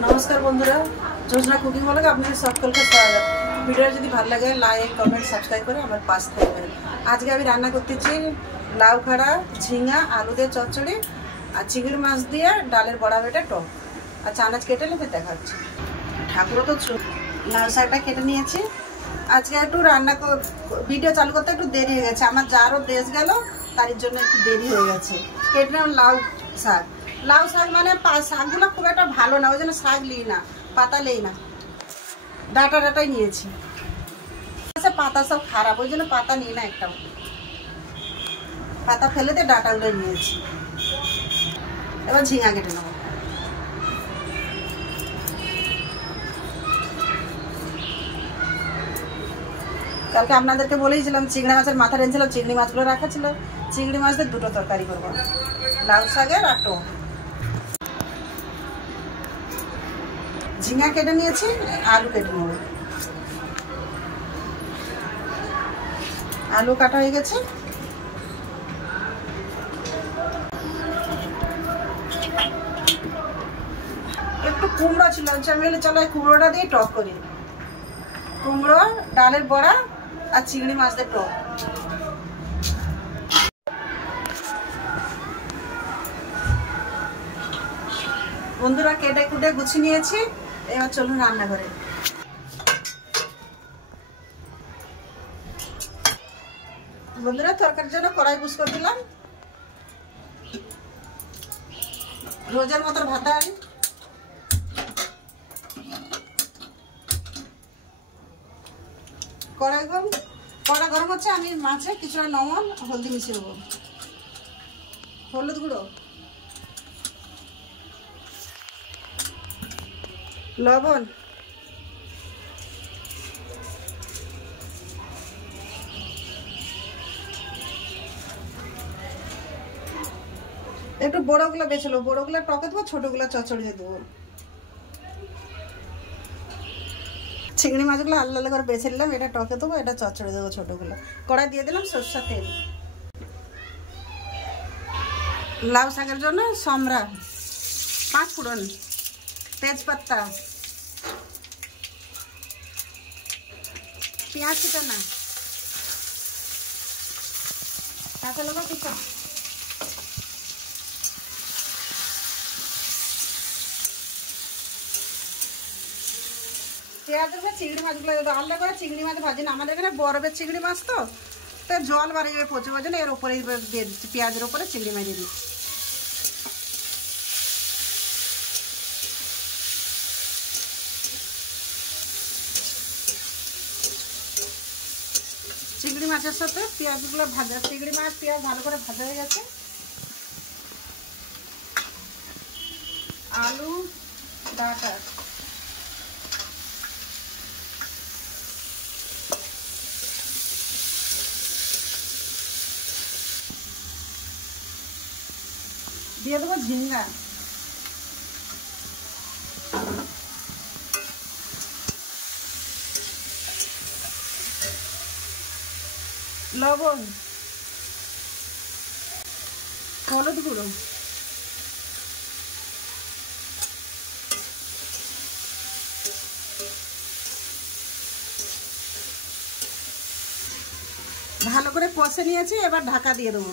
नमस्कार बंधुरा जोजना कुकिंग ब्लगे आपनादेर सकलके स्वागत। भिडियोटा यदि भालो लागे लाइक कमेंट सब्सक्राइब करे आमार पाशे थाकबेन। आजके आमि रान्ना करतेछि लाउ खाड़ा झिंगा आलू दिये चच्चड़ी और चिंगड़ी माछ दिये डालेर बड़ा बेटे टक। अच्छा अनाज केटे नेबे देखाচ্ছি। ठाकुरो तो लाउ शाकटा केटे निয়েছি। আজকে একটু রান্না ভিডিও চালু করতে একটু দেরি হয়ে গেছে, আমার যারও দেশ গেল তার জন্য একটু দেরি হয়ে গেছে। কেটে নাম লাউ শাক। লাউ শাক মানে শাকগুলো খুব একটা ভালো না, ওই জন্য শাক লিই না, পাতা লিই না, ডাটাই নিয়েছি। পাতা সব খারাপ, ওই জন্য পাতা নিই না, একটা পাতা ফেলে দিয়ে ডাটাগুলো নিয়েছি। এবার ঝিঙা কেটে নেব। কালকে আপনাদেরকে বলেইছিলাম চিংড়ি মাছের মাথা রেঁধেছিলাম, চিংড়ি মাছগুলো রাখা ছিল। চিংড়ি মাছদের দুটো তরকারি করবো, লাউ শাকের আর টক। ঝিঙা কেটে নিয়েছি, আলু কেটে নেব। আলু কাটা হয়ে গেছে। একটু কুমড়ো ছিল, আমি বলি চলো কুমড়োটা দিয়ে টক করি। কুমড়ো, ডালের বড়া আর চিংড়ি মাছদের টক। বন্ধুরা কেটে কুটে গুছিয়ে নিয়েছি, এবার চলুন রান্নাঘরে। বন্ধুরা তরকারির জন্য কড়াই বুস করে দিলাম। রোজের মতো ভাতাল, কড়া গরম হচ্ছে। আমি মাছে কিছুটা লবণ হলদি মিশিয়ে দেবো, হলুদ গুঁড়ো, লবণ, একটু বড়গুলো বেছে নেবো, বড়গুলো টকে দেবো, ছোটগুলো চচ্চড়িয়ে দেবো। চিংড়ি মাছগুলো আলাদা আলাদা করে বেছে নিলাম, এটা টকে দেবো, এটা চচ্চড়ি দেবো ছোটগুলো। কড়াই দিয়ে দিলাম সরষের তেল। লাউ শাকের জন্য সমরা, 5 ফোড়ন, তেজপাতা, পেঁয়াজ কুচানো, কাঁচা লঙ্কা কুচা, পেঁয়াজ চিংড়ি মাছগুলো আলাদা করে চিংড়ি মাছ ভাজি না, আমাদের এখানে বরফের চিংড়ি মাছ তো জল বাড়িয়ে যাবে প্রচুর, ওই জন্য এর উপরে দিয়ে দিচ্ছি, পেঁয়াজের উপরে চিংড়ি মাছ দিয়ে দিচ্ছি। চিংড়ি মাছের সাথে পেঁয়াজগুলো ভাজা, চিংড়ি মাছ পেঁয়াজ ভালো করে ভাজা হয়ে গেছে। আলু ডাটা দিয়ে দেবো, ঝিঙ্গা, লবণ, হলুদ গুঁড়ো, ভালো করে কষে নিয়েছি। এবার ঢাকা দিয়ে দেবো।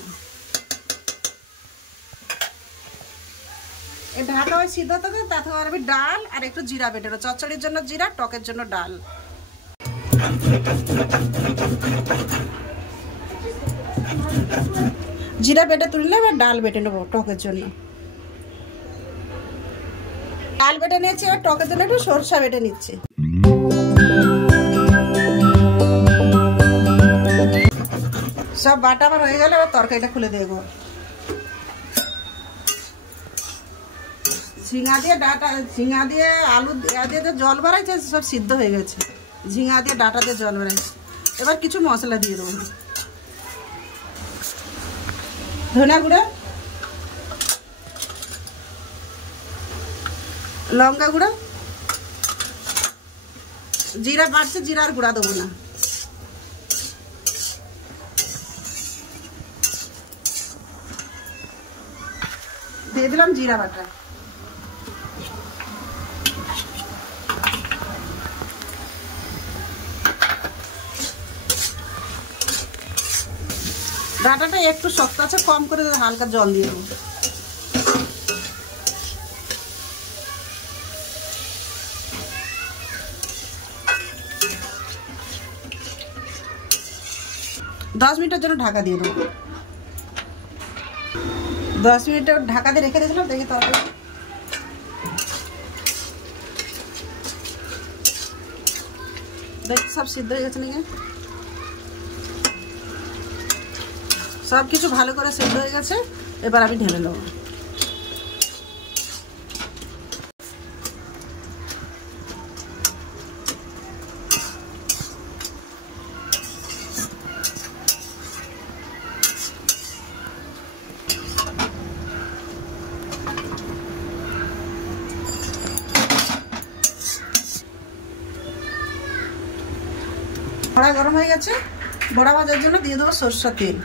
এই ঢাকা ওই সিদ্ধ থেকে তাতে আমি ডাল আর একটু জিরা বেটে দেবো, চচ্চড়ির জন্য জিরা, টকের জন্য ডাল। জিরা বেটে তুললে এবার ডাল বেটে নেবো টকের জন্য। ডাল বেটে নিয়েছি, এবার টকের জন্য একটু সরষা বেটে নিচ্ছি। সব বাটা আমার হয়ে গেলে এবার তরকারিটা খুলে দেবো। ঝিঙা দিয়ে ডাটা, ঝিঙা দিয়ে আলু দিয়ে জল বাড়াইছে, সব সিদ্ধ হয়ে গেছে। ঝিঙা দিয়ে ডাটা দিয়ে জল বাড়াইছে। এবার কিছু মশলা দিয়ে দেবো, ধনিয়া গুঁড়া, লঙ্কা গুঁড়া, জিরা বাড়ছে, জিরার গুঁড়া দেবো না। দিয়ে দিলাম জিরা বাটা। ডাঁটাটা একটু শক্ত আছে, কম করে হালকা জল দিয়ে দেবো। দশ মিনিটের জন্য ঢাকা দিয়ে দেবো। 10 মিনিট ঢাকা দিয়ে রেখে দিয়েছিলাম, দেখি তরকারি দেখ সব সিদ্ধ হয়ে গেছে নাকি। সব কিছু ভালো করে সিদ্ধ হয়ে গেছে, এবার আমি ঢেলে নেব। কড়া গরম হয়ে গেছে, বড়া ভাজার জন্য দিয়ে দেবো সরষের তেল।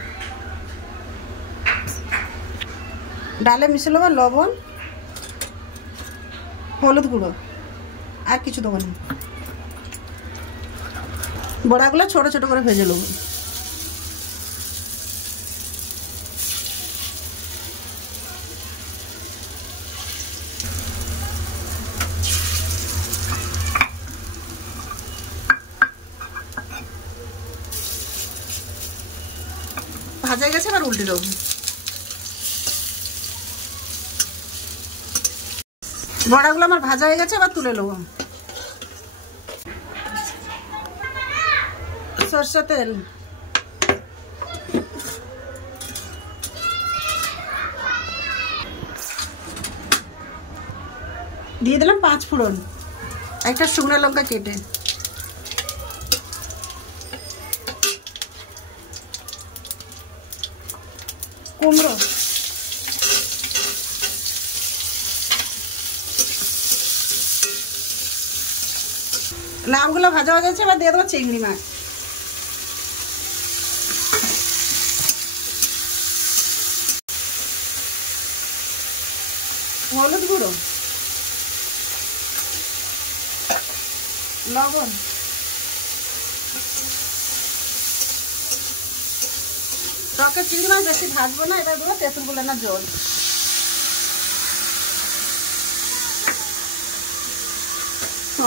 ডালে মিশে নেবো লবণ, হলুদ গুঁড়ো, আর কিছু দেবো না। বড়াগুলো ছোট ছোট করে ভেজে নেবো। ভাজা গেছে, এবার উল্টে দেবো। বড়াগুলো আমার ভাজা হয়ে গেছে, এবার তুলে নেবো। সরষের তেল, দিয়ে দিলাম 5 ফোড়ন, একটা শুকনো লঙ্কা কেটে, কুমড়ো, লাউগুলো ভাজা ভাজা আছে, এবার দিয়ে দেবো চিংড়ি মাছ, হলুদ গুঁড়ো, লবণ, টকের চিংড়ি মাছ বেশি ভাজবো না, এবার দেবো তেঁতুল গুলানোর জল।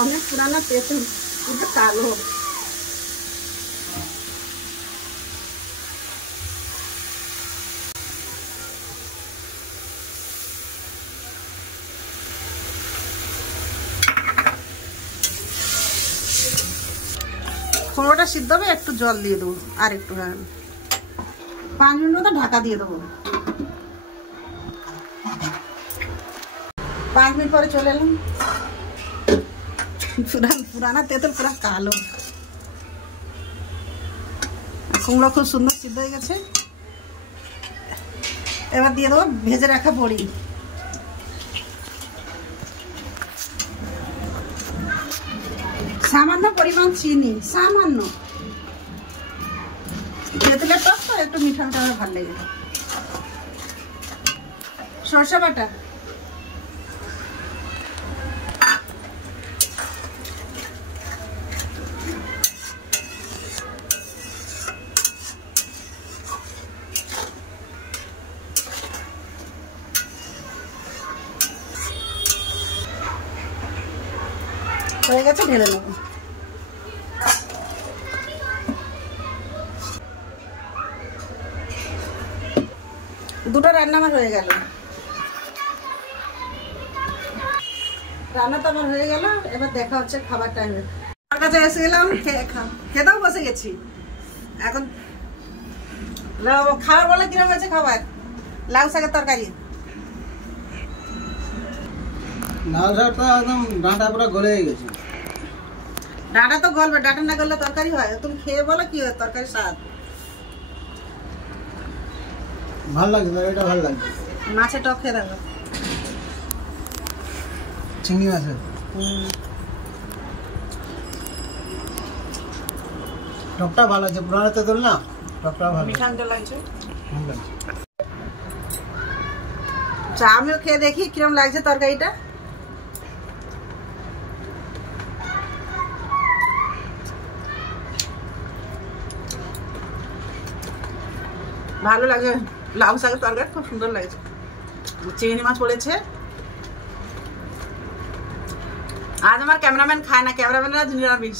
অনেক পুরানো তেঁতুল, কিন্তু কালো। কুমড়োটা সিদ্ধ হবে, একটু জল দিয়ে দেবো, আর একটু 5 মিনিট মতো ঢাকা দিয়ে দেবো। 5 মিনিট পরে চলে এলাম, পুরানা তেঁতুল পুরা কালো। কুমড়ো খুব সুন্দর সিদ্ধ হয়ে গেছে, এবার দিয়ে দেবো ভেজে রাখা বড়ি। সামান্য পরিমাণ চিনি, সামান্য, তেঁতুলের টক তো একটু মিঠা মিঠা হলে ভালো লাগে। সরষে বাটা, হয়ে গেছে, ঢেলে নেব। দুটো রান্না আমার হয়ে গেল, রান্না তো আমার হয়ে গেল, এবার দেখা হচ্ছে খাবার টাইমে। আমার কাছে এসে গেলাম, খেতেও বসে গেছি। এখন খাবার বলে কিরকম হয়েছে খাবার? লাউ শাকের তরকারি, লাউ শাকটা একদম ডাঁটা পুরো গলে গেছে। ডাঁটা তো গলবে, ডাঁটা না গললে তরকারি হয়? তুমি খেয়ে বলো কি হয় তরকারি স্বাদ। ভালো লাগছে, এটা ভালো লাগছে। মাছের টক খেয়ে দেখো, চিংড়ি মাছের টকটা ভালো আছে, পুরানো তেঁতুল না, টকটা ভালো, মিঠা মিঠা লাগছে। ভালো লাগছে। আচ্ছা, আমিও খেয়ে দেখি কিরকম লাগছে তরকারিটা। ভালো লাগে। লাউ শাকের তরকারি খুব সুন্দর লাগছে। চিংড়ি মাছ পড়েছে। আজ আমার ক্যামেরাম্যান খায় না, ক্যামেরাম্যানরা নিরামিষ।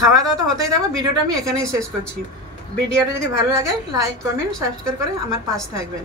খাওয়া দাওয়া তো হতেই দেবো। ভিডিওটা আমি এখানেই শেষ করছি। ভিডিওটা যদি ভালো লাগে লাইক কমেন্ট সাবস্ক্রাইব করে আমার পাশে থাকবেন।